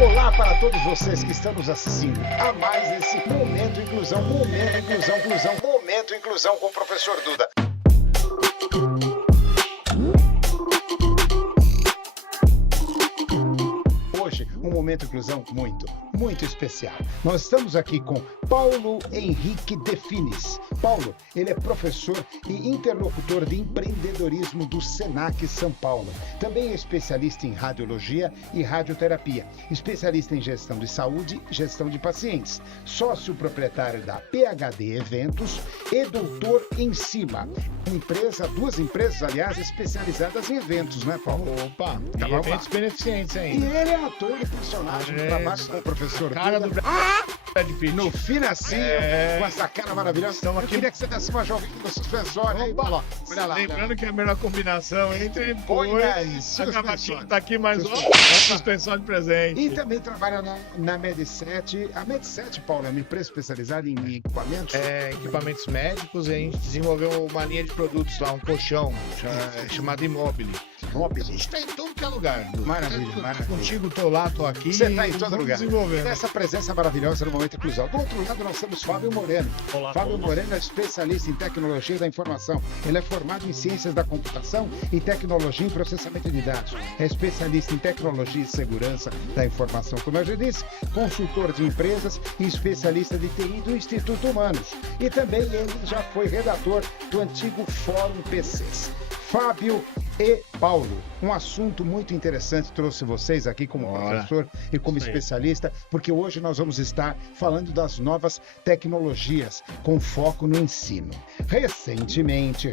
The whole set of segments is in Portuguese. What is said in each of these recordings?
Olá para todos vocês que estão nos assistindo a mais esse Momento Inclusão, Momento Inclusão com o professor Duda. Hoje, um Momento Inclusão muito especial. Nós estamos aqui com Paulo Henrique Defines. Paulo, ele é professor e interlocutor de empreendedorismo do Senac São Paulo. Também é especialista em radiologia e radioterapia, especialista em gestão de saúde e gestão de pacientes, sócio proprietário da PHD Eventos e doutor em CIMA. Duas empresas, aliás, especializadas em eventos, né, Paulo? Opa, e eventos beneficentes E ainda. ele é ator e personagem do trabalho com o professor Cara Duda. do Brad Pitt. No finacinho, com essa cara maravilhosa. Estamos Eu aqui. queria que você desse uma jovinha no suspensório aí, Paulo. Olha lá. Lembrando que é a melhor combinação entre Põe aí, a suspensório. gravatinha tá aqui, mas ó, Suspensório. suspensão de presente. E também trabalha na Med7. A Med7, Paulo, é uma empresa especializada em equipamentos. Equipamentos médicos, a gente desenvolveu uma linha de produtos lá, um colchão chamado Immobile. A gente está em todo que é lugar. Du. Maravilha, maravilha. Contigo, tô lá, tô aqui. Você está em todo vamos lugar. desenvolvendo. Essa presença maravilhosa no Momento Inclusão. Do outro lado, nós temos Fábio Moreno. Olá, Fábio todos. Moreno é especialista em tecnologia da informação. Ele é formado em ciências da computação e tecnologia em processamento de dados. É especialista em tecnologia e segurança da informação, como eu já disse, consultor de empresas e especialista de TI do Instituto Humanos. E também ele já foi redator do antigo Fórum PCs. Fábio e Paulo, um assunto muito interessante trouxe vocês aqui como professor e como Sim. especialista, porque hoje nós vamos estar falando das novas tecnologias com foco no ensino. Recentemente,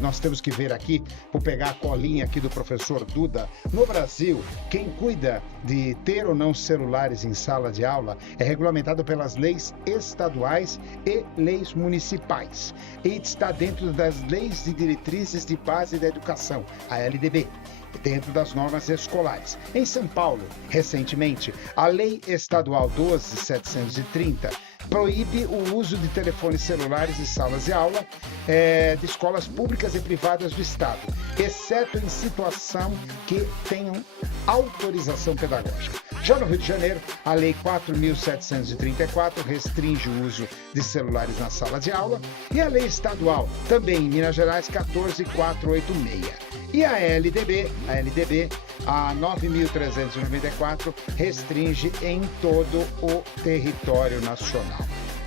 nós temos que ver aqui, vou pegar a colinha aqui do professor Duda, no Brasil, quem cuida de ter ou não celulares em sala de aula é regulamentado pelas leis estaduais e leis municipais. E está dentro das leis de diretrizes de base da educação, a LDB, dentro das normas escolares. Em São Paulo, recentemente, a Lei Estadual 12.730 proíbe o uso de telefones celulares em salas de aula de escolas públicas e privadas do Estado, exceto em situação que tenham autorização pedagógica. Já no Rio de Janeiro, a Lei 4.734 restringe o uso de celulares na sala de aula e a Lei Estadual, também em Minas Gerais, 14.486. E a LDB, a 9.394, restringe em todo o território nacional.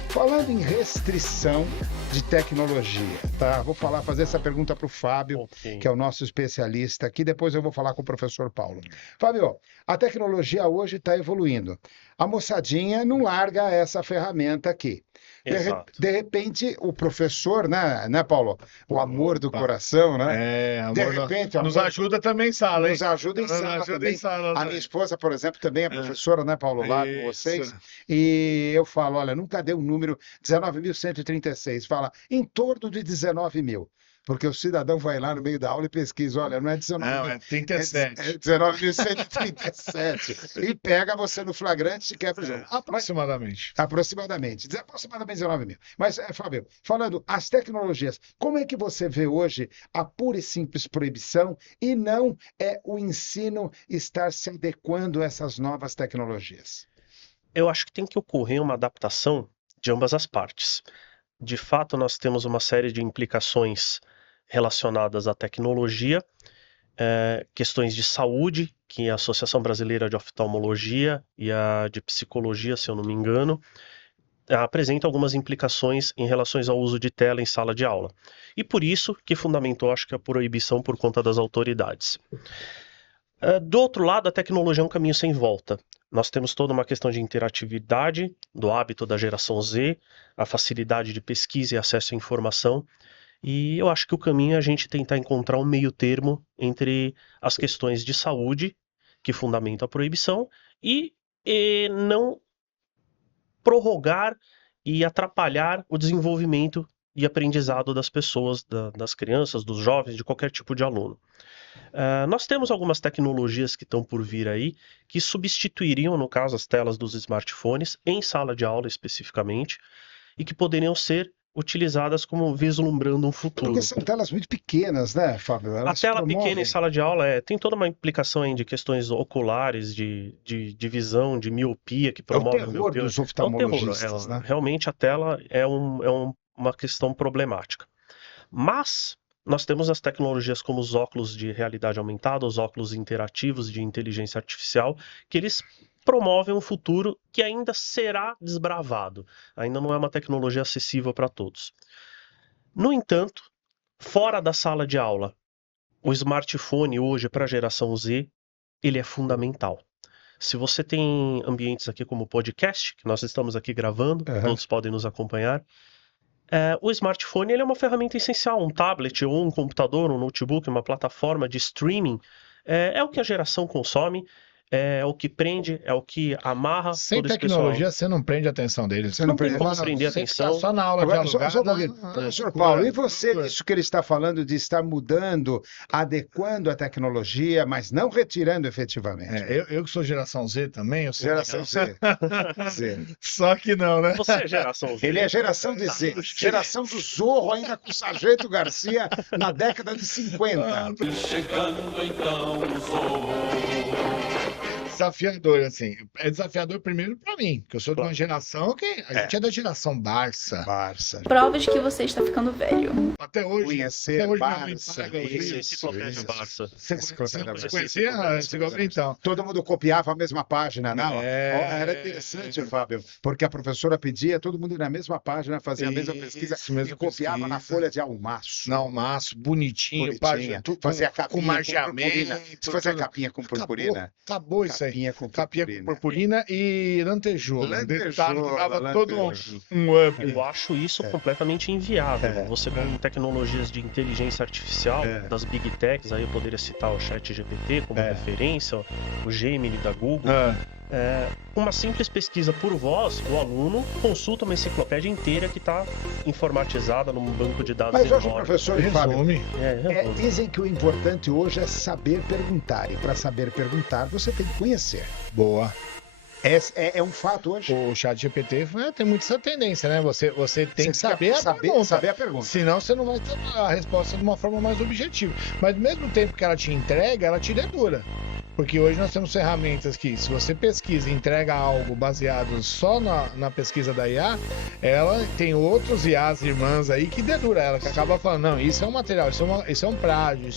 Falando em restrição de tecnologia, tá? Vou fazer essa pergunta para o Fábio, Ok. que é o nosso especialista aqui, depois eu vou falar com o professor Paulo. Fábio, a tecnologia hoje está evoluindo. A moçadinha não larga essa ferramenta aqui. Exato. De repente, o professor, né, Paulo? O amor do coração, né? Amor, De repente, nos amor, ajuda também em sala, hein? nos ajuda em Nos sala ajuda também. em sala, A né? minha esposa, por exemplo, também é professora, né, Paulo, lá com Isso. vocês. E eu falo, olha, nunca deu um número 19.136. Fala, em torno de 19 mil. Porque o cidadão vai lá no meio da aula e pesquisa, olha, não é 19 Não, mil, é 37. é 19.137. E pega você no flagrante e quebra o jogo. Aproximadamente. Aproximadamente 19 mil. Mas, Fábio, falando as tecnologias, como é que você vê hoje a pura e simples proibição e não o ensino estar se adequando a essas novas tecnologias? Eu acho que tem que ocorrer uma adaptação de ambas as partes. De fato, nós temos uma série de implicações relacionadas à tecnologia, questões de saúde, que a Associação Brasileira de Oftalmologia e a de Psicologia, se eu não me engano, apresenta algumas implicações em relação ao uso de tela em sala de aula. E por isso que fundamentou, acho que a proibição por conta das autoridades. Do outro lado, a tecnologia é um caminho sem volta. Nós temos toda uma questão de interatividade, do hábito da geração Z, a facilidade de pesquisa e acesso à informação, e eu acho que o caminho é a gente tentar encontrar um meio termo entre as questões de saúde, que fundamentam a proibição, e não prorrogar e atrapalhar o desenvolvimento e aprendizado das pessoas, das crianças, dos jovens, de qualquer tipo de aluno. Nós temos algumas tecnologias que estão por vir aí, que substituiriam, no caso, as telas dos smartphones, em sala de aula especificamente, e que poderiam ser utilizadas como vislumbrando um futuro. Porque são telas muito pequenas, né, Fábio? A Elas tela promovem... pequena em sala de aula tem toda uma implicação aí de questões oculares, de visão, de miopia, que É o promove terror miopia. dos É um terror. oftalmologistas, né? Realmente a tela é uma questão problemática. Mas nós temos as tecnologias como os óculos de realidade aumentada, os óculos interativos de inteligência artificial, que eles promovem um futuro que ainda será desbravado. Ainda não é uma tecnologia acessível para todos. No entanto, fora da sala de aula, o smartphone hoje para a geração Z, ele é fundamental. Se você tem ambientes aqui como podcast, que nós estamos aqui gravando, todos podem nos acompanhar, o smartphone ele é uma ferramenta essencial, um tablet ou um computador, um notebook, uma plataforma de streaming, é o que a geração consome, é o que prende, é o que amarra Sem todo esse tecnologia, pessoal. você não prende a atenção deles. Não tem como prender a Você atenção. tá só na aula Agora, dialogada. só um pouquinho. Professor Paulo, e você disso que ele está falando de estar mudando, adequando a tecnologia, mas não retirando efetivamente? Eu que sou geração Z também, eu sou Geração Z. Z. Só que não, né? Você é geração Z. Ele é geração de Z. Geração do Zorro, ainda com o Sargento Garcia na década de 50. Chegando então o Zorro. Desafiador, assim. É desafiador primeiro pra mim, que eu sou de uma geração que a gente é da geração Barça. Barça. Provas que você está ficando velho. Até hoje. Conhecer até hoje minha mãe Barça. paga os livros. Enciclopédia Barça. Você conhecia? Então. Todo mundo copiava a mesma página, não? É. Era interessante, Fábio, porque a professora pedia, todo mundo na mesma página, fazia a mesma pesquisa Isso, mesma e copiava pesquisa. na folha de almaço. Não, maço, bonitinho, Bonitinha. Fazia com capinha com margeamento. purpurina. Você fazia capinha com purpurina? Acabou isso aí. Capinha com Capinha com purpurina. purpurina e lantejoula. Lantejoula, Dava todo lantejoula. um up. Eu acho isso completamente inviável. Você com tecnologias de inteligência artificial, das Big Techs, aí eu poderia citar o ChatGPT como referência, o Gemini da Google. Uma simples pesquisa por voz, o aluno consulta uma enciclopédia inteira que está informatizada num banco de dados Mas hoje, enorme. professor e Fábio, Resume. dizem que o importante hoje é saber perguntar. E para saber perguntar, você tem que conhecer. Boa. É um fato hoje. O ChatGPT tem muito essa tendência, né? Você tem que saber a pergunta. Saber a pergunta. Senão você não vai ter a resposta de uma forma mais objetiva. Mas ao mesmo tempo que ela te entrega, ela te dedura. Porque hoje nós temos ferramentas que, se você pesquisa e entrega algo baseado só na pesquisa da IA, ela tem outros IAs irmãs aí que dedura ela, que acaba falando, não, isso é um material, isso é um plágio,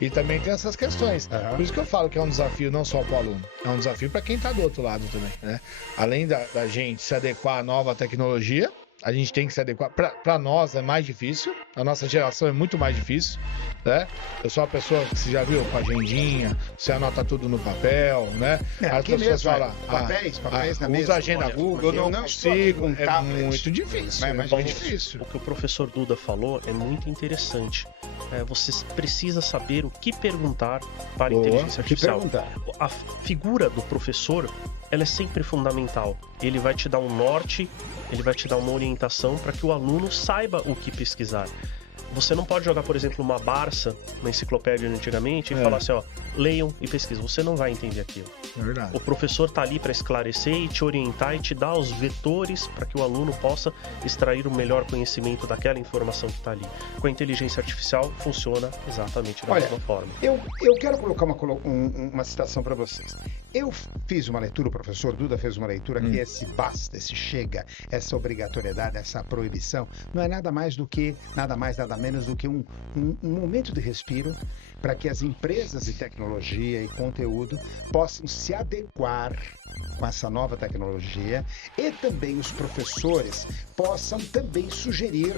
e também tem essas questões. Por isso que eu falo que é um desafio não só para o aluno, é um desafio para quem está do outro lado também, né? Além da gente se adequar à nova tecnologia, a gente tem que se adequar. Para nós é mais difícil, a nossa geração é muito mais difícil, né? Eu sou uma pessoa que você já viu com agendinha, você anota tudo no papel, né? As Aqui pessoas mesmo, falam, papéis na mesa. usa a agenda Olha, Google, eu não consigo, com é tablet. muito difícil, É mais difícil. O que o professor Duda falou é muito interessante. Você precisa saber o que perguntar para a inteligência O que artificial. perguntar? A figura do professor, ela é sempre fundamental. Ele vai te dar um norte, ele vai te dar uma orientação para que o aluno saiba o que pesquisar. Você não pode jogar, por exemplo, uma Barça, uma enciclopédia antigamente, e falar assim, ó, leiam e pesquisem. Você não vai entender aquilo. É verdade. O professor está ali para esclarecer e te orientar e te dar os vetores para que o aluno possa extrair o melhor conhecimento daquela informação que está ali. Com a inteligência artificial, funciona exatamente da mesma forma. Eu quero colocar uma citação para vocês. Eu fiz uma leitura, o professor Duda fez uma leitura que esse basta, esse chega, essa obrigatoriedade, essa proibição, não é nada mais, nada menos do que um momento de respiro para que as empresas de tecnologia e conteúdo possam se adequar com essa nova tecnologia e também os professores possam também sugerir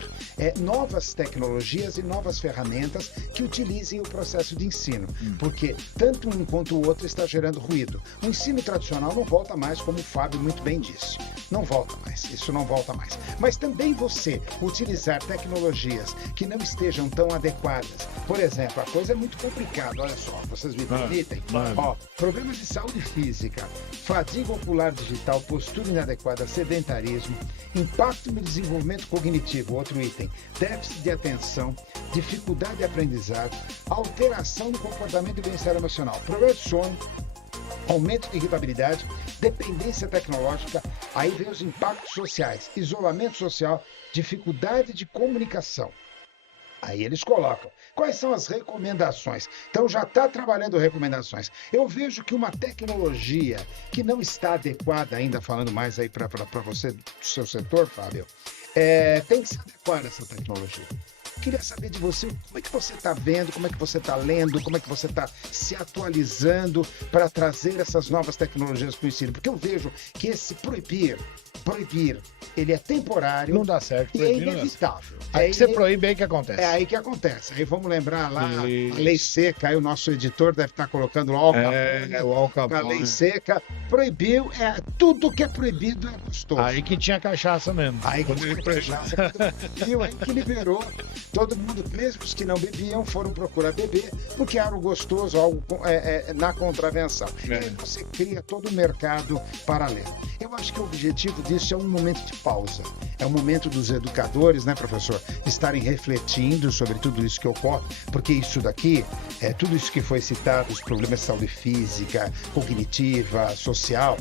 novas tecnologias e novas ferramentas que utilizem o processo de ensino, porque tanto um quanto o outro está gerando ruído. O ensino tradicional não volta mais, como o Fábio muito bem disse. Não volta mais, isso não volta mais. Mas também você utilizar tecnologias que não estejam tão adequadas. Por exemplo, a coisa é muito complicada, olha só, vocês me permitem? Ó, problemas de saúde física, fadiga ocular digital, postura inadequada, sedentarismo, impacto no desenvolvimento cognitivo, outro item, déficit de atenção, dificuldade de aprendizado, alteração no comportamento e bem-estar emocional, problema de sono, aumento de irritabilidade, dependência tecnológica, aí vem os impactos sociais, isolamento social, dificuldade de comunicação. Aí eles colocam. Quais são as recomendações? Então já está trabalhando recomendações. Eu vejo que uma tecnologia que não está adequada ainda, falando mais aí para você do seu setor, Fábio, tem que se adequar a essa tecnologia. Queria saber de você, como é que você está vendo, como é que você está lendo, como é que você está se atualizando para trazer essas novas tecnologias para o ensino. Porque eu vejo que esse proibir, ele é temporário. Não dá certo. E é inevitável. Aí que você proíbe, aí que acontece. É aí que acontece. Aí vamos lembrar lá, a lei seca, aí o nosso editor deve estar colocando o Al Capone, a lei seca. Proibiu, tudo que é proibido é gostoso. Aí que tinha cachaça mesmo. Aí que tinha cachaça, aí que liberou. Todo mundo, mesmo os que não bebiam, foram procurar beber, porque era algo gostoso, algo na contravenção. E aí você cria todo o mercado paralelo. Eu acho que o objetivo disso é um momento de pausa. É um momento dos educadores, né, professor, estarem refletindo sobre tudo isso que ocorre, porque isso daqui, tudo isso que foi citado, os problemas de saúde física, cognitiva, social,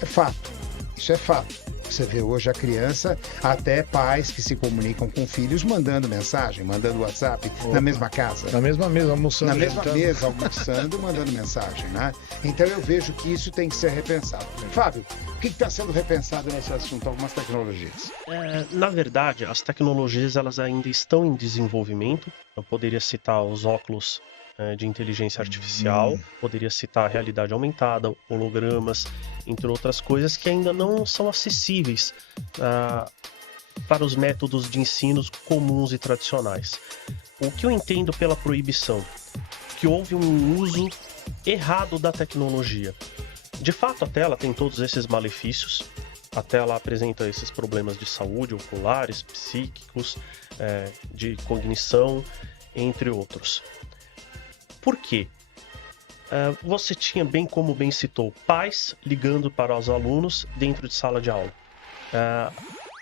é fato. Isso é fato. Você vê hoje a criança, até pais que se comunicam com filhos mandando mensagem, mandando WhatsApp, na mesma casa. Na mesma mesa, almoçando. Na mesma mesa, almoçando, mandando mensagem, né? Então eu vejo que isso tem que ser repensado. Fábio, o que está sendo repensado nesse assunto? Algumas tecnologias. Na verdade, as tecnologias elas ainda estão em desenvolvimento. Eu poderia citar os óculos de inteligência artificial, poderia citar a realidade aumentada, hologramas, entre outras coisas que ainda não são acessíveis para os métodos de ensino comuns e tradicionais. O que eu entendo pela proibição? Que houve um uso errado da tecnologia. De fato, a tela tem todos esses malefícios. A tela apresenta esses problemas de saúde, oculares, psíquicos, de cognição, entre outros. Por quê? Você tinha, como bem citou, pais ligando para os alunos dentro de sala de aula.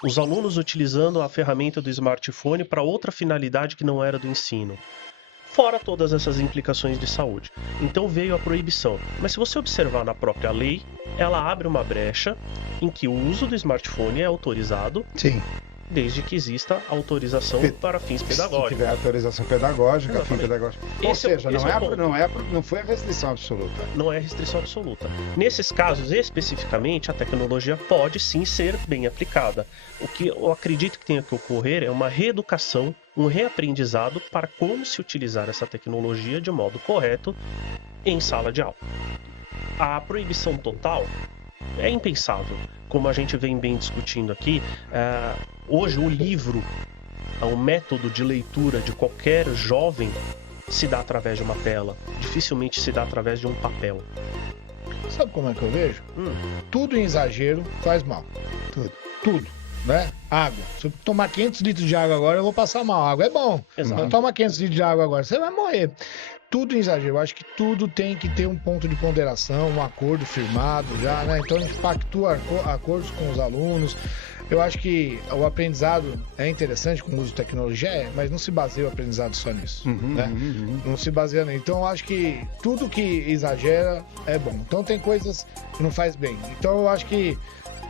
Os alunos utilizando a ferramenta do smartphone para outra finalidade que não era do ensino. Fora todas essas implicações de saúde. Então veio a proibição. Mas se você observar na própria lei, ela abre uma brecha em que o uso do smartphone é autorizado. Sim. Desde que exista autorização para fins pedagógicos. Se tiver autorização pedagógica, fim pedagógico. Ou seja, não foi a restrição absoluta. Não é restrição absoluta. Nesses casos, especificamente, a tecnologia pode sim ser bem aplicada. O que eu acredito que tenha que ocorrer é uma reeducação, um reaprendizado para como se utilizar essa tecnologia de modo correto em sala de aula. A proibição total é impensável. Como a gente vem bem discutindo aqui, hoje o livro, o método de leitura de qualquer jovem se dá através de uma tela, dificilmente se dá através de um papel. Sabe como é que eu vejo? Tudo em exagero faz mal. Tudo. Né? Água. Se eu tomar 500 litros de água agora, eu vou passar mal. Água é bom. Exato. Não toma 500 litros de água agora, você vai morrer. Tudo em exagero. Eu acho que tudo tem que ter um ponto de ponderação, um acordo firmado já, né? Então a gente pactua acordos com os alunos. Eu acho que o aprendizado é interessante com o uso de tecnologia, mas não se baseia o aprendizado só nisso, né? Não se baseia nisso. Então eu acho que tudo que exagera é bom. Então tem coisas que não faz bem. Então eu acho que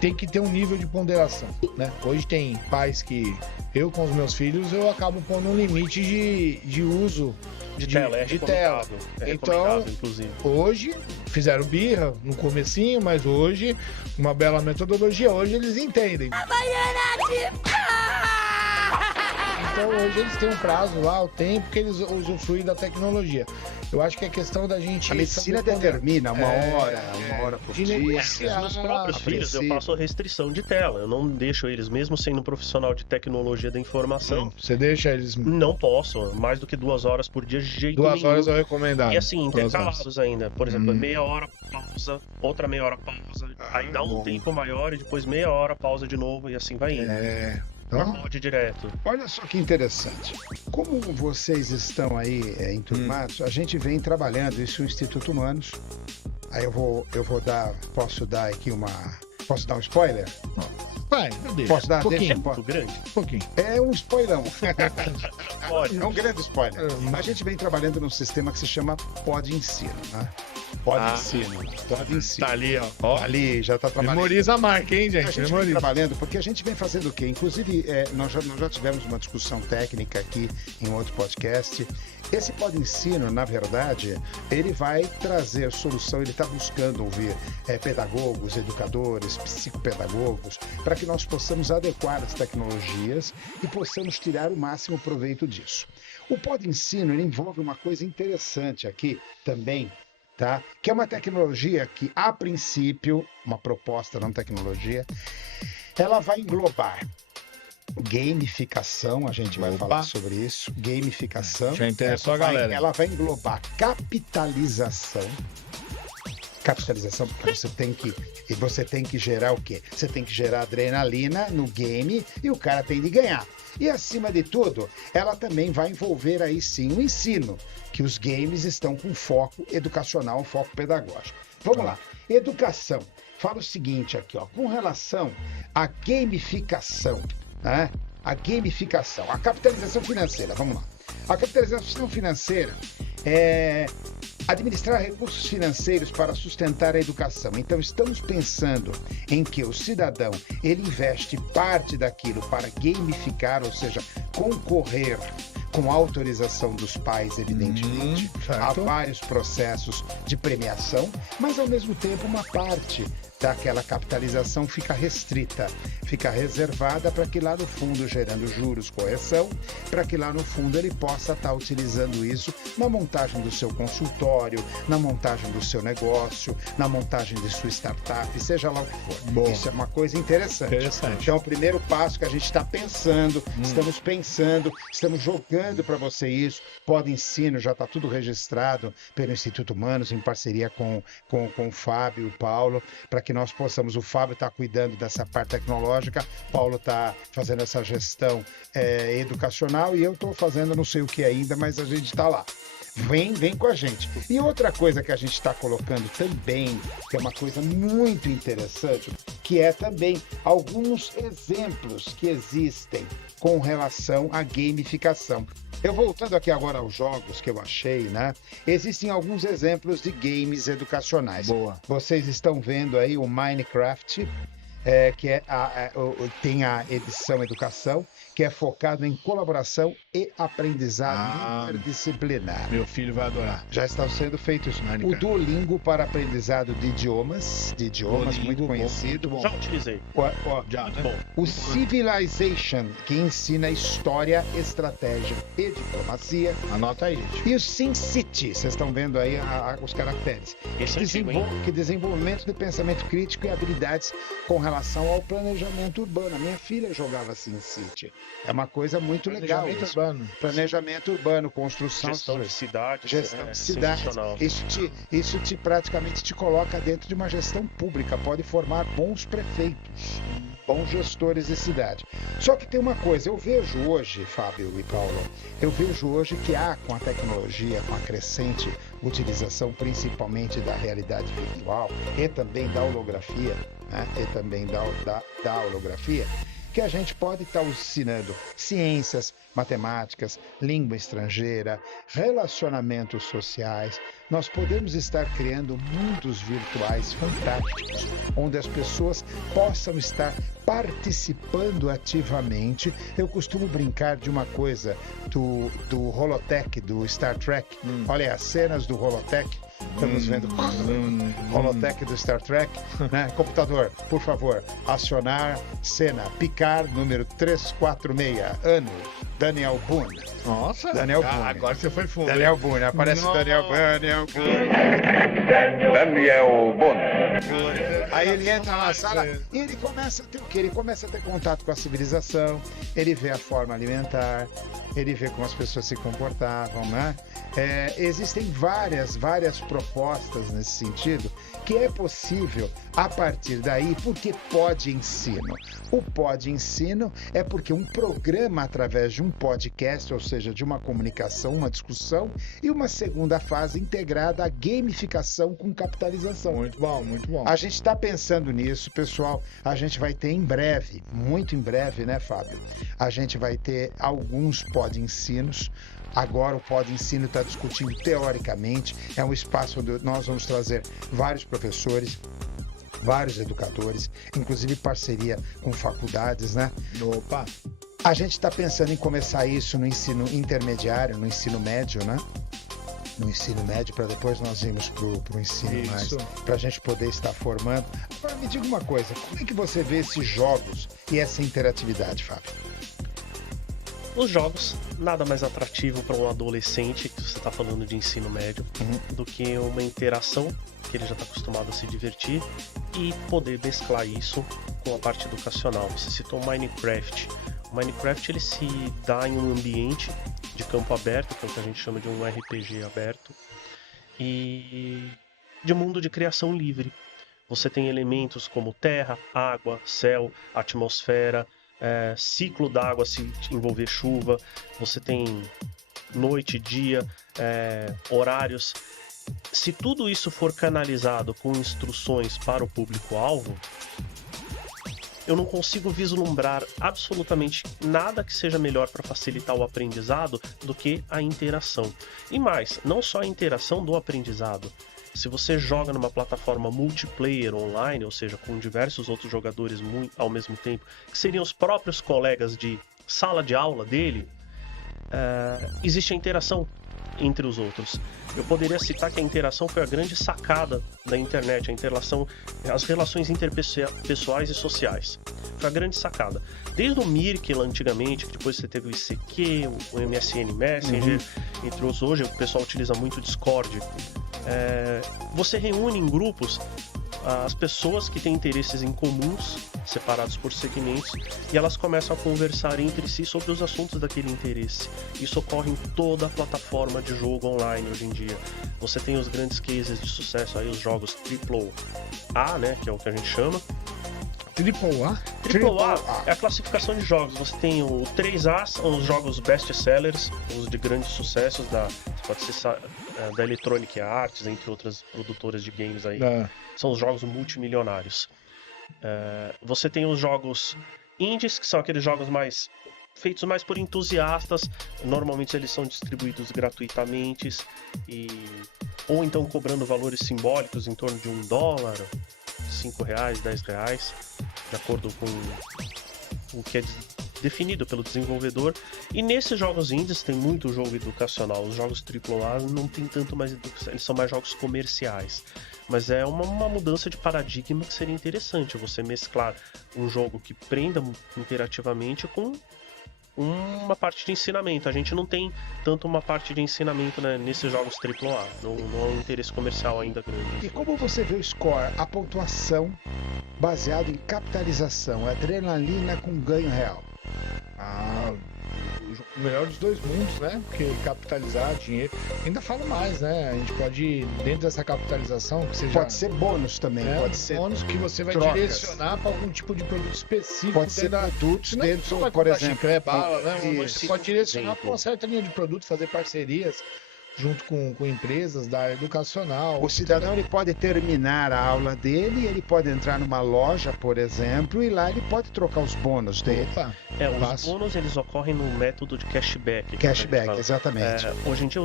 tem que ter um nível de ponderação, né? Hoje tem pais que eu com os meus filhos eu acabo pondo um limite de uso de tela. Então, inclusive. Hoje fizeram birra no comecinho, mas hoje uma bela metodologia, hoje eles entendem. Então hoje eles têm um prazo lá, o tempo que eles usufruem da tecnologia. Eu acho que é questão da gente... A medicina determina uma hora por dia. Os meus próprios filhos, eu faço restrição de tela. Eu não deixo eles, mesmo sendo um profissional de tecnologia da informação... Você deixa eles... Não posso. Mais do que 2 horas por dia, de jeito nenhum. 2 horas é recomendado. E assim, intercalados ainda. Por exemplo, meia hora pausa, outra meia hora pausa. Aí dá um tempo maior e depois meia hora pausa de novo e assim vai indo. Não pode direto. Olha só que interessante. Como vocês estão aí enturmados, a gente vem trabalhando isso no Instituto Humanos. Aí eu vou dar, posso dar aqui posso dar um spoiler? Vai, eu deixo. Posso dar? Pouquinho. É muito grande? Um pouquinho. É um spoilão. Pode. É um grande spoiler. A gente vem trabalhando num sistema que se chama Pod Ensino, né? Pode ensino. Tá ali, ó. Ali, já tá trabalhando. Memoriza a marca, hein, A gente? gente vem Memoriza. trabalhando, porque a gente vem fazendo o quê? Inclusive, nós já tivemos uma discussão técnica aqui em outro podcast. Esse Pod Ensino, na verdade, ele vai trazer solução, ele está buscando ouvir pedagogos, educadores, psicopedagogos, para que nós possamos adequar as tecnologias e possamos tirar o máximo proveito disso. O Pod Ensino, ele envolve uma coisa interessante aqui também, tá? Que é uma tecnologia que, a princípio, uma proposta, não tecnologia, ela vai englobar gamificação, a gente vai falar sobre isso, gamificação. Já interessou a galera. Ela vai englobar capitalização, porque você tem que gerar o quê? Você tem que gerar adrenalina no game e o cara tem de ganhar. E acima de tudo, ela também vai envolver aí sim o ensino, que os games estão com foco educacional, foco pedagógico. Vamos lá, educação. Fala o seguinte aqui, ó, com relação à gamificação, né? A gamificação, a capitalização financeira, vamos lá. A capitalização financeira é administrar recursos financeiros para sustentar a educação. Então, estamos pensando em que o cidadão, ele investe parte daquilo para gamificar, ou seja, concorrer com autorização dos pais, evidentemente. Há vários processos de premiação, mas, ao mesmo tempo, uma parte daquela capitalização fica restrita, fica reservada para que lá no fundo, gerando juros, correção, para que lá no fundo ele possa estar utilizando isso na montagem do seu consultório, na montagem do seu negócio, na montagem de sua startup, seja lá o que for. Bom. Isso é uma coisa interessante. Então, o primeiro passo que a gente está pensando, estamos jogando para você isso. Pod Ensino, já está tudo registrado pelo Instituto Humanos, em parceria com o Fábio e o Paulo, para que nós possamos, o Fábio está cuidando dessa parte tecnológica, Paulo está fazendo essa gestão educacional e eu estou fazendo não sei o que ainda, mas a gente está lá. Vem com a gente. E outra coisa que a gente está colocando também, que é uma coisa muito interessante, que é também alguns exemplos que existem com relação à gamificação. Eu voltando aqui agora aos jogos que eu achei, né? Existem alguns exemplos de games educacionais. Boa. Vocês estão vendo aí o Minecraft, que tem a edição educação, que é focado em colaboração e aprendizado interdisciplinar. Meu filho vai adorar. Já está sendo feito isso. O Duolingo para aprendizado de idiomas, Duolingo, muito conhecido. bom. Já utilizei. Já, né? Bom, O Civilization, que ensina história, estratégia e diplomacia. Anota aí, gente. E o SimCity, vocês estão vendo aí os caracteres. esse é antigo, hein? Que desenvolvimento de pensamento crítico e habilidades com relação ao planejamento urbano. A minha filha jogava SimCity. É uma coisa muito legal. Planejamento urbano, construção, Gestão de cidades. gestão de cidades. Sensacional. Isso praticamente te coloca dentro de uma gestão pública, pode formar bons prefeitos, bons gestores de cidade. Só que tem uma coisa, eu vejo hoje, Fábio e Paulo, que com a tecnologia, com a crescente utilização principalmente da realidade virtual e também da holografia, né? da holografia, que a gente pode estar ensinando ciências, matemáticas, língua estrangeira, relacionamentos sociais. Nós podemos estar criando mundos virtuais fantásticos, onde as pessoas possam estar participando ativamente. Eu costumo brincar de uma coisa do Holotech, do Star Trek. Olha as cenas do Holotech. Estamos vendo Holotech do Star Trek, né? Computador, por favor, acionar cena Picard número 346, ano Daniel Boone. Nossa, Daniel Boone. Agora você foi fundo. Daniel Boone, aparece Daniel Boone. Aí ele entra na sala e ele começa a ter o quê? Ele começa a ter contato com a civilização, ele vê a forma alimentar, ele vê como as pessoas se comportavam, né? Existem várias propostas nesse sentido que é possível a partir daí, porque Pod Ensino. O Pod Ensino é porque um programa através de um podcast, ou seja, de uma comunicação, uma discussão, e uma segunda fase integrada à gamificação com capitalização. Muito bom, muito bom. A gente está pensando nisso, pessoal. A gente vai ter em breve, muito em breve, né, Fábio? A gente vai ter alguns pod-ensinos. Agora o pod-ensino está discutindo teoricamente. É um espaço onde nós vamos trazer vários professores, vários educadores, inclusive parceria com faculdades, né? Opa! A gente está pensando em começar isso no ensino intermediário, no ensino médio, né? No ensino médio, para depois nós irmos para o ensino mais, para a gente poder estar formando. Agora me diga uma coisa, como é que você vê esses jogos e essa interatividade, Fábio? Os jogos, nada mais atrativo para um adolescente, que você está falando de ensino médio, do que uma interação, que ele já está acostumado a se divertir, e poder mesclar isso com a parte educacional. Você citou o Minecraft. O Minecraft ele se dá em um ambiente de campo aberto, que é o que a gente chama de um RPG aberto, e de mundo de criação livre. Você tem elementos como terra, água, céu, atmosfera, ciclo d'água se envolver chuva, você tem noite, dia, horários. Se tudo isso for canalizado com instruções para o público-alvo, eu não consigo vislumbrar absolutamente nada que seja melhor para facilitar o aprendizado do que a interação. E mais, não só a interação do aprendizado. Se você joga numa plataforma multiplayer online, ou seja, com diversos outros jogadores ao mesmo tempo, que seriam os próprios colegas de sala de aula dele, existe a interação entre os outros. Eu poderia citar que a interação foi a grande sacada da internet, as relações interpessoais e sociais. Foi a grande sacada. Desde o Mirkla antigamente, que depois você teve o ICQ, o MSN Messenger, entre outros. Hoje o pessoal utiliza muito o Discord. Você reúne em grupos as pessoas que têm interesses em comuns, separados por segmentos, e elas começam a conversar entre si sobre os assuntos daquele interesse. Isso ocorre em toda a plataforma de jogo online hoje em dia. Você tem os grandes cases de sucesso aí, os jogos AAA, né, que é o que a gente chama. AAA é a classificação de jogos. Você tem o 3A, são os jogos best-sellers, os de grandes sucessos, pode ser da Electronic Arts, entre outras produtoras de games aí. São os jogos multimilionários. Você tem os jogos indies, que são aqueles jogos feitos mais por entusiastas. Normalmente eles são distribuídos gratuitamente, ou então cobrando valores simbólicos em torno de $1, R$5, R$10, de acordo com o que é definido pelo desenvolvedor. E nesses jogos indies tem muito jogo educacional. Os jogos AAA não tem tanto mais educação, eles são mais jogos comerciais. Mas é uma mudança de paradigma que seria interessante, você mesclar um jogo que prenda interativamente com uma parte de ensinamento. A gente não tem tanto uma parte de ensinamento, né, nesses jogos AAA, não há um interesse comercial ainda grande. E como você vê o score, a pontuação baseada em capitalização, adrenalina com ganho real? O melhor dos dois mundos, né? Porque capitalizar dinheiro, ainda falo mais, né? A gente pode ir dentro dessa capitalização, que seja... Pode ser bônus também, pode ser bônus que você vai trocas. Direcionar para algum tipo de produto específico. Pode ser produtos dentro, por exemplo. Bala, né? Você pode direcionar para uma certa linha de produto, fazer parcerias junto com empresas da área educacional. O cidadão ele pode terminar a aula dele, ele pode entrar numa loja, por exemplo, e lá ele pode trocar os bônus dele. Os bônus eles ocorrem no método de cashback. Cashback, exatamente. Hoje em dia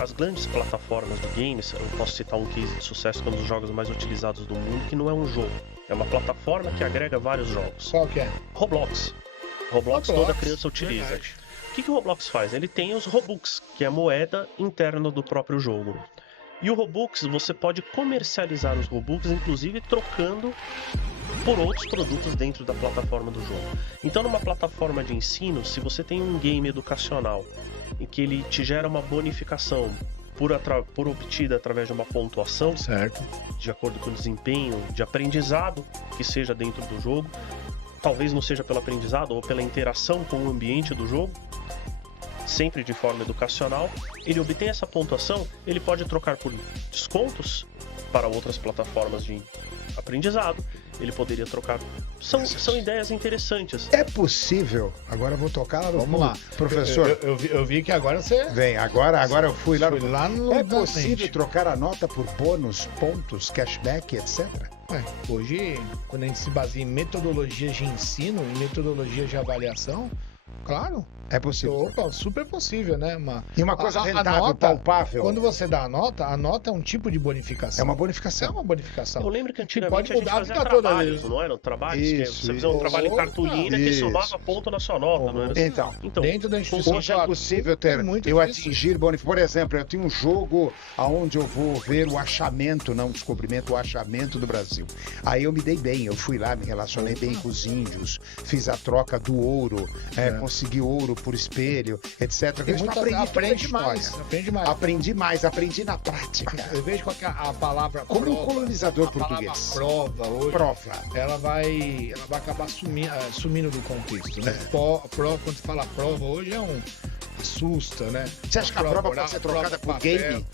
as grandes plataformas de games, eu posso citar um case de sucesso que é um dos jogos mais utilizados do mundo, que não é um jogo, é uma plataforma que agrega vários jogos. Qual que é? Roblox. Roblox toda criança utiliza. Verdade. O que o Roblox faz? Ele tem os Robux, que é a moeda interna do próprio jogo. E o Robux, você pode comercializar os Robux, inclusive trocando por outros produtos dentro da plataforma do jogo. Então, numa plataforma de ensino, se você tem um game educacional em que ele te gera uma bonificação por obtida através de uma pontuação, certo, de acordo com o desempenho de aprendizado que seja dentro do jogo, talvez não seja pelo aprendizado ou pela interação com o ambiente do jogo, sempre de forma educacional, ele obtém essa pontuação, ele pode trocar por descontos para outras plataformas de aprendizado, ele poderia trocar. São ideias interessantes. É possível, agora eu vou tocar lá no Vamos fundo. lá. Professor, Eu vi que agora você... vem, agora eu fui lá no Foi lá no... É da possível frente. trocar a nota por bônus, pontos, cashback, etc? Ué, hoje, quando a gente se baseia em metodologias de ensino, em metodologias de avaliação, claro, É possível. opa, super possível, né? E uma coisa a rentável, nota, palpável. Quando você dá a nota é um tipo de bonificação. É uma É bonificação. uma bonificação. Eu lembro que pode antigamente a gente mudar a fazia vida toda trabalhos, dele. não eram trabalhos? Que Isso, você fazia um trabalho em Opa, cartolina que isso. somava ponto na sua nota, não era assim? Então, Dentro da instituição. hoje é claro, possível é muito eu difícil. atingir bonificação. Por exemplo, eu tenho um jogo onde eu vou ver o achamento, não o descobrimento, o achamento do Brasil. Aí eu me dei bem, eu fui lá, me relacionei bem com os índios, fiz a troca do ouro, consegui ouro por espelho, etc. Tem Eu muita- aprendi toda a aprende história. mais. Aprendi mais, aprendi na prática. Eu vejo qual que é a palavra Como um prova, colonizador a palavra português. prova hoje, Prova. ela vai acabar sumindo do contexto, né? Quando você fala prova hoje assusta, né? Você acha que a prova pode ser trocada por game?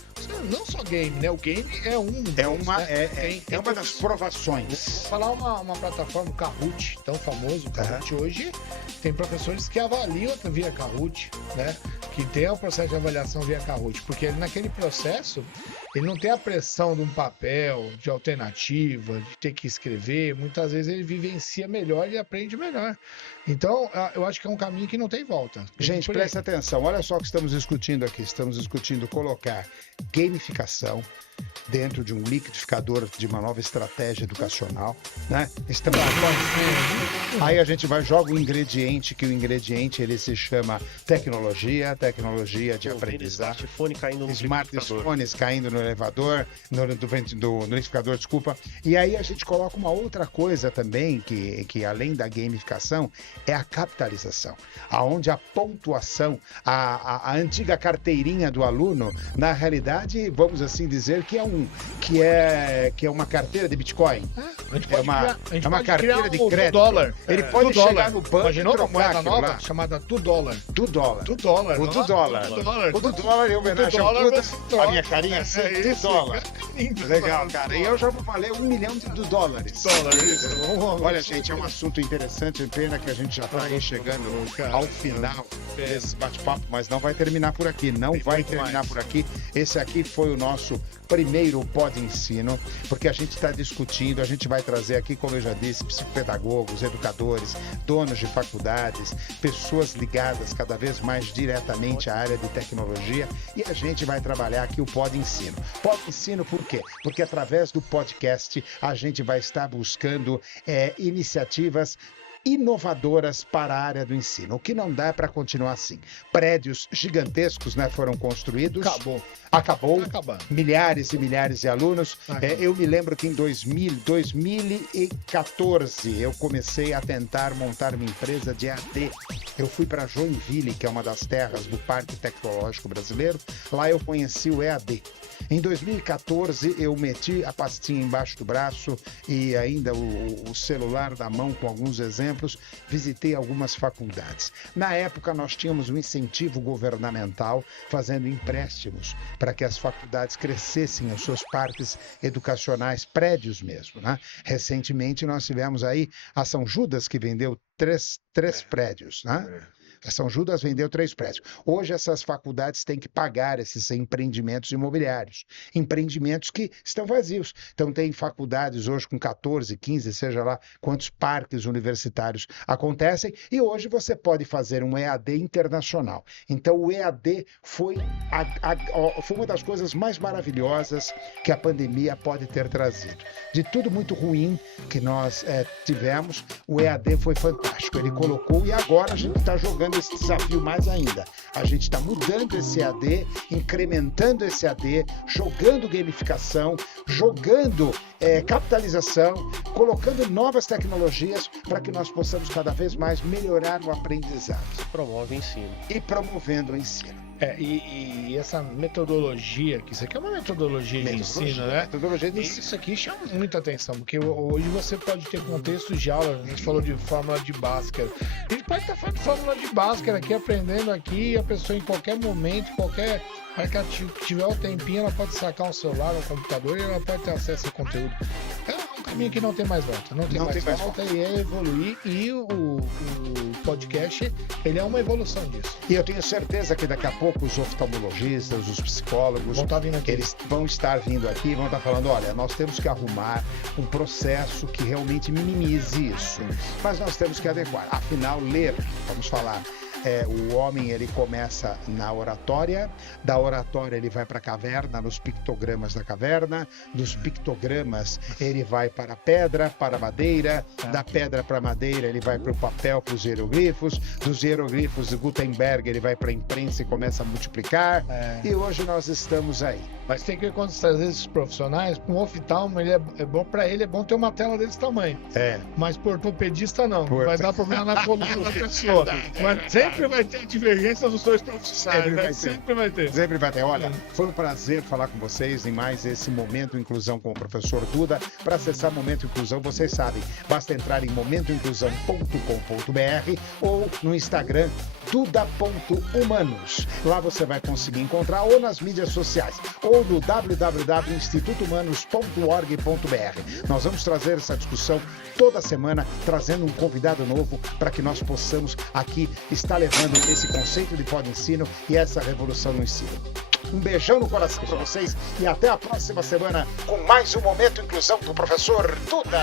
Não só game, né? O game é um. É uma das provações. Vou falar uma plataforma, o Kahoot, tão famoso. O Kahoot hoje tem professores que avaliam via Kahoot, né? Que tem o processo de avaliação via Kahoot, porque ele, naquele processo ele não tem a pressão de um papel, de alternativa, de ter que escrever. Muitas vezes ele vivencia melhor e aprende melhor. Então, eu acho que é um caminho que não tem volta. Gente, Por aí. presta atenção. Olha só o que estamos discutindo aqui. Estamos discutindo colocar gamificação dentro de um liquidificador de uma nova estratégia educacional, né? Estamos aí a gente joga o ingrediente, que o ingrediente ele se chama tecnologia de Eu vendo aprendizagem. smartphone caindo no liquidificador. Smartphones caindo no elevador, no liquidificador, desculpa. E aí a gente coloca uma outra coisa também, que além da gamificação, é a capitalização. Aonde a pontuação, a antiga carteirinha do aluno, na realidade, vamos assim dizer, que é uma carteira de Bitcoin. A gente É uma carteira de crédito. dólar. Ele pode chegar dólar. no banco Imaginou e uma trocar moeda aquilo nova lá. chamada do dólar? Do dólar. Do dólar. O do dólar. O do dólar, em homenagem ao Duda, a minha carinha assim, do dólar. Legal, cara. E eu já vou valer $1 milhão de dólares. Olha, gente, é um assunto interessante. Pena que a gente já está aí chegando ao final desse bate-papo, mas não vai terminar por aqui. Não vai terminar por aqui. Esse aqui foi o nosso primeiro Pod Ensino, porque a gente está discutindo, a gente vai trazer aqui, como eu já disse, psicopedagogos, educadores, donos de faculdades, pessoas ligadas cada vez mais diretamente à área de tecnologia, e a gente vai trabalhar aqui o Pod Ensino. Pod Ensino por quê? Porque através do podcast a gente vai estar buscando iniciativas inovadoras para a área do ensino. O que não dá é para continuar assim. Prédios gigantescos, né, foram construídos. Acabou. Acabando. Milhares e milhares de alunos. Eu me lembro que em 2014 eu comecei a tentar montar uma empresa de EAD. Eu fui para Joinville, que é uma das terras do Parque Tecnológico Brasileiro. Lá eu conheci o EAD. Em 2014 eu meti a pastinha embaixo do braço e ainda o celular na mão com alguns exemplos, visitei algumas faculdades. Na época nós tínhamos um incentivo governamental fazendo empréstimos para que as faculdades crescessem os seus parques educacionais, prédios mesmo, né? Recentemente nós tivemos aí a São Judas, que vendeu três prédios, né? A São Judas vendeu 3 prédios. Hoje essas faculdades têm que pagar esses empreendimentos imobiliários. Empreendimentos que estão vazios. Então tem faculdades hoje com 14, 15, seja lá quantos parques universitários acontecem. E hoje você pode fazer um EAD internacional. Então o EAD foi uma das coisas mais maravilhosas que a pandemia pode ter trazido. De tudo muito ruim que nós tivemos, o EAD foi fantástico. Ele colocou e agora a gente está jogando esse desafio mais ainda. A gente está mudando esse AD, incrementando esse AD, jogando gamificação, jogando capitalização, colocando novas tecnologias para que nós possamos cada vez mais melhorar o aprendizado. Promove o ensino. E promovendo o ensino. E essa metodologia, que isso aqui é uma metodologia de ensino, né? Metodologia de ensino. Isso aqui chama muita atenção, porque hoje você pode ter contextos de aula, a gente falou de fórmula de Bhaskara. A gente pode estar falando de fórmula de Bhaskara aqui, aprendendo aqui, e a pessoa em qualquer momento, hora que ela tiver o tempinho, ela pode sacar um celular, um computador e ela pode ter acesso ao conteúdo. É um caminho que não tem mais volta. Não tem mais volta e é evoluir. E o podcast, ele é uma evolução disso. E eu tenho certeza que daqui a pouco os oftalmologistas, os psicólogos, Vão estar vindo aqui. eles vão estar vindo aqui e vão estar falando, olha, nós temos que arrumar um processo que realmente minimize isso. Mas nós temos que adequar. Afinal, ler, vamos falar, o homem ele começa na oratória, da oratória ele vai para a caverna, nos pictogramas da caverna, dos pictogramas ele vai para a pedra, para a madeira, da pedra para a madeira ele vai para o papel, para os hieroglifos, dos hieroglifos de Gutenberg ele vai para a imprensa e começa a multiplicar, e hoje nós estamos aí. Mas tem que ver quando às vezes os profissionais, com oftalmo, ele é bom para ele, é bom ter uma tela desse tamanho. Mas por ortopedista não, vai dar problema na coluna da pessoa. Mas sempre vai ter divergência dos dois profissionais, sempre vai ter. Sempre vai ter. Olha, foi um prazer falar com vocês em mais esse Momento Inclusão com o professor Duda. Para acessar Momento Inclusão, vocês sabem, basta entrar em momentoinclusão.com.br ou no Instagram duda.humanos. Lá você vai conseguir encontrar ou nas mídias sociais ou no www.institutohumanos.org.br. Nós vamos trazer essa discussão toda semana, trazendo um convidado novo para que nós possamos aqui estar levando esse conceito de pós-ensino e essa revolução no ensino. Um beijão no coração para vocês e até a próxima semana com mais um Momento Inclusão do professor Duda.